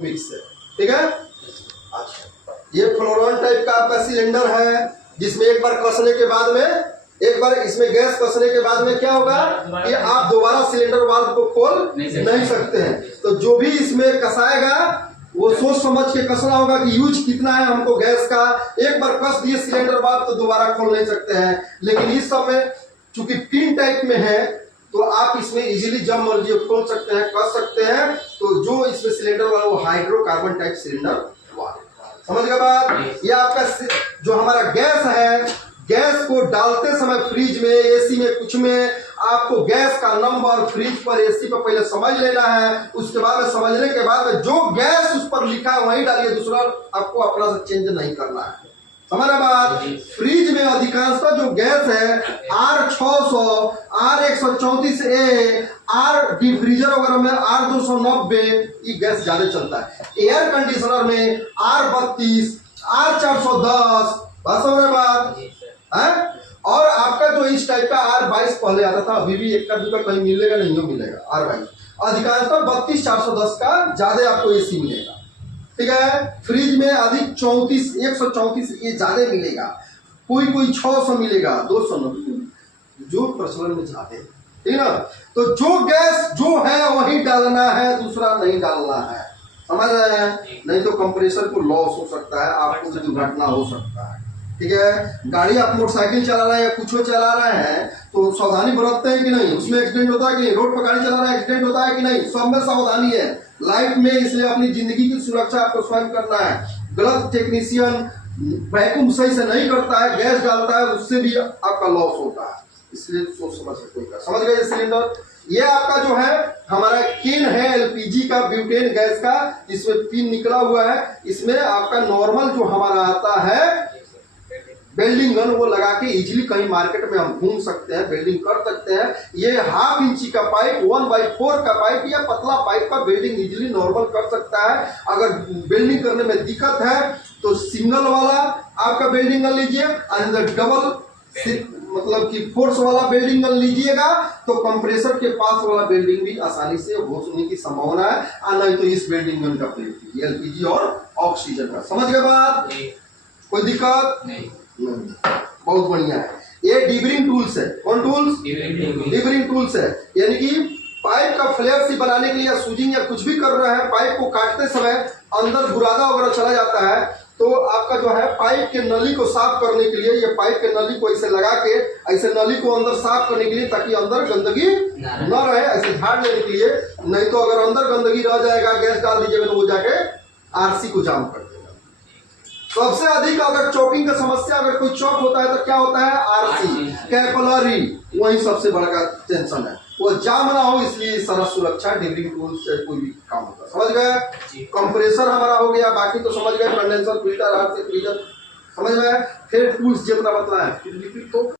Mix है, ठीक है। अच्छा, ये फ्लोरॉन टाइप का आपका सिलेंडर है जिसमें एक बार कसने के बाद में, एक बार इसमें गैस कसने के बाद में क्या होगा कि आप दोबारा सिलेंडर वाल्व को खोल नहीं सकते हैं। तो जो भी इसमें कसाएगा वो सोच समझ के कसना होगा कि यूज कितना है हमको गैस का। एक बार कस दिए सिलेंडर वाल्व तो दोबारा खोल नहीं सकते हैं। लेकिन इस सब में चूंकि पिन टाइप में है तो आप इसमें इजीली जब मर्जी खोल सकते हैं, कस सकते हैं। तो जो इसमें सिलेंडर वाला वो हाइड्रोकार्बन टाइप सिलेंडर वाला, समझ गए बात। ये आपका जो हमारा गैस है, गैस को डालते समय फ्रिज में, एसी में, कुछ में आपको गैस का नंबर फ्रिज पर, एसी पर पहले समझ लेना है। उसके बाद में समझने के बाद में जो गैस उस पर लिखा है वही डालिए, दूसरा आपको अपना से चेंज नहीं करना है। हमारा बात, फ्रिज में अधिकांशतः जो गैस है R600, R134A, R deep freezer वगैरह में R290 ये गैस ज्यादा चलता है। एयर कंडीशनर में R32, R410, बस हमारे बात है। और आपका जो इस टाइप का R22 पहले आता था, अभी भी एक का दूसरा कहीं मिलेगा, नहीं मिलेगा R22। अधिकांशतः 32-410 का ज्यादा आपको एसी मिलेगा, ठीक है। फ्रिज में अधिक 34, 134 ये ज्यादा मिलेगा, कोई 600 मिलेगा, 290 जो प्रचलन में जाते हैं, ठीक है ना। तो जो गैस जो है वही डालना है, दूसरा नहीं डालना है, समझ रहे हैं। नहीं तो कंप्रेसर को लॉस हो सकता है, आपको भी दुर्घटना हो सकता है, ठीक है। गाड़ी आप मोटरसाइकिल चला रहे हैं या कुछ चला रहे हैं तो सावधानी बरतते हैं कि नहीं, उसमें एक्सीडेंट होता है कि नहीं, रोड पर गाड़ी चला रहे हैं एक्सीडेंट होता है कि नहीं, सब में सावधानी है लाइफ में। इसलिए अपनी जिंदगी की सुरक्षा आपको स्वयं करना है। गलत टेक्नीशियन वैक्यूम सही से नहीं करता है, गैस डालता है, उससे भी आपका लॉस होता है। इसलिए सोच समझ के कोई कर, समझ गए। सिलेंडर ये आपका जो है हमारा केन है एलपीजी का, ब्यूटेन गैस का, इसमें पिन निकला हुआ है। इसमें आपका नॉर्मल जो हमारा आता है वेल्डिंग गन, वो लगा के इजीली कहीं मार्केट में हम घूम सकते हैं, वेल्डिंग कर सकते हैं। ये 1/2 इंची का पाइप, 1/4 का पाइप या पतला पाइप का वेल्डिंग इजीली नॉर्मल कर सकता है। अगर वेल्डिंग करने में दिक्कत है तो सिंगल वाला आपका वेल्डिंग गन लीजिए, और डबल मतलब कि फोर्स वाला वेल्डिंग गन लीजिएगा तो कंप्रेसर के पास वाला वेल्डिंग भी आसानी से होने की संभावना है। और नहीं तो इस वेल्डिंग गन का प्रयोग कीजिए, एलपीजी और ऑक्सीजन का। समझ गए बात, कोई दिक्कत नहीं, बहुत बढ़िया है। ये डिबरिंग टूल्स है। कौन टूल्स? डिबरिंग टूल्स है। यानी कि पाइप का फ्लेयर सी बनाने के लिए या सूजिंग या कुछ भी कर रहे हैं, पाइप को काटते समय अंदर बुरादा वगैरह चला जाता है, तो आपका जो है पाइप के नली को साफ करने के लिए ये पाइप के नली को ऐसे लगा के, ऐसे नली को अंदर साफ करने के लिए, ताकि अंदर गंदगी न रहे, ऐसे झाड़ लेने के लिए। नहीं तो अगर अंदर गंदगी रह जाएगा, गैस डाल दीजिएगा तो वो जाके आरसी को जाम कर देगा। सबसे अधिक अगर चौकिंग का समस्या, अगर कोई चौक होता है तो क्या होता है? आरसी, कैपिलरी, वही सबसे बड़ा टेंशन है, वो जाम ना हो। इसलिए सारा सुरक्षा डिबरिंग टूल से कोई भी काम होता है। समझ गए। कंप्रेसर हमारा हो गया, बाकी तो समझ गए, कंडेंसर, फिल्टर, आरसी, फ्रीजर, समझ गए। फिर टूल्स जितना बताया तो